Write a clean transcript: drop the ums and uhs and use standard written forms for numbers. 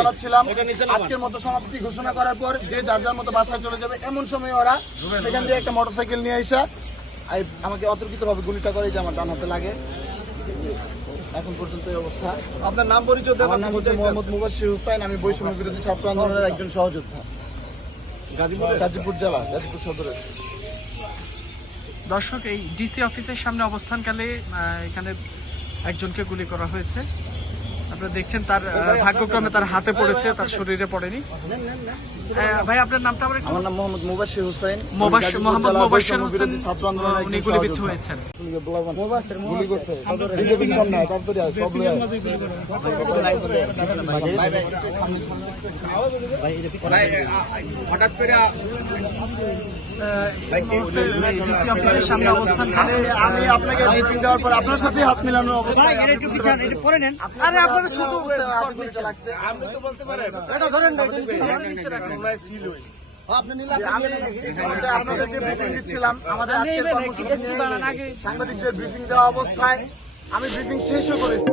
চালাচ্ছিলাম। আজকের মতো সমাপ্তি ঘোষণা করার পর যে যার যার মতো বাসায় চলে যাবে, এমন সময় ওরা এখান দিয়ে একটা মোটরসাইকেল নিয়ে আসা আমাকে অতর্কিতভাবে গুলিটা করে, যে আমার ডান হাতে লাগে। এখন পর্যন্ত এই অবস্থা। আপনার নাম পরিচয়? আমার নাম হচ্ছে মোহাম্মদ মুবাশির হুসাইন। আমি বৈষম্য বিরোধী ছাত্র আন্দোলনের একজন সহযোদ্ধা, গাজীপুর জেলা, গাজীপুর সদরের। দর্শক, এই ডিসি অফিসের সামনে অবস্থানকালে এখানে একজনকে গুলি করা হয়েছে। আপনারা দেখছেন তার ভাগ্যক্রমে তার হাতে পড়েছে, তার শরীরে পড়েনি। ভাই, আপনার নামটা? আমার নাম মোহাম্মদ মুবাশির হুসাইন। মোহাম্মদ মুবাশির হোসেন, ছাত্র আন্দোলনের উনি গুলিবিদ্ধ হয়েছেন। গুলি করছে বিজেপির সামনে, তারপরে সব হঠাৎ করে ডিসি অফিসের সামনে অবস্থানকালে আমি আপনাকে ব্রিফিং দেওয়ার পর আপনার সাথে হাত মিলানোর অবস্থায় আরে আপনারা শুধু আপনি তো বলতে পারেন আপনাদেরকে ব্রিফিং দিচ্ছিলাম। আমাদের আজকের কর্মসূচি নিয়ে সাংবাদিকদের ব্রিফিং দেওয়া অবস্থায় আমি ব্রিফিং শেষও করেছি।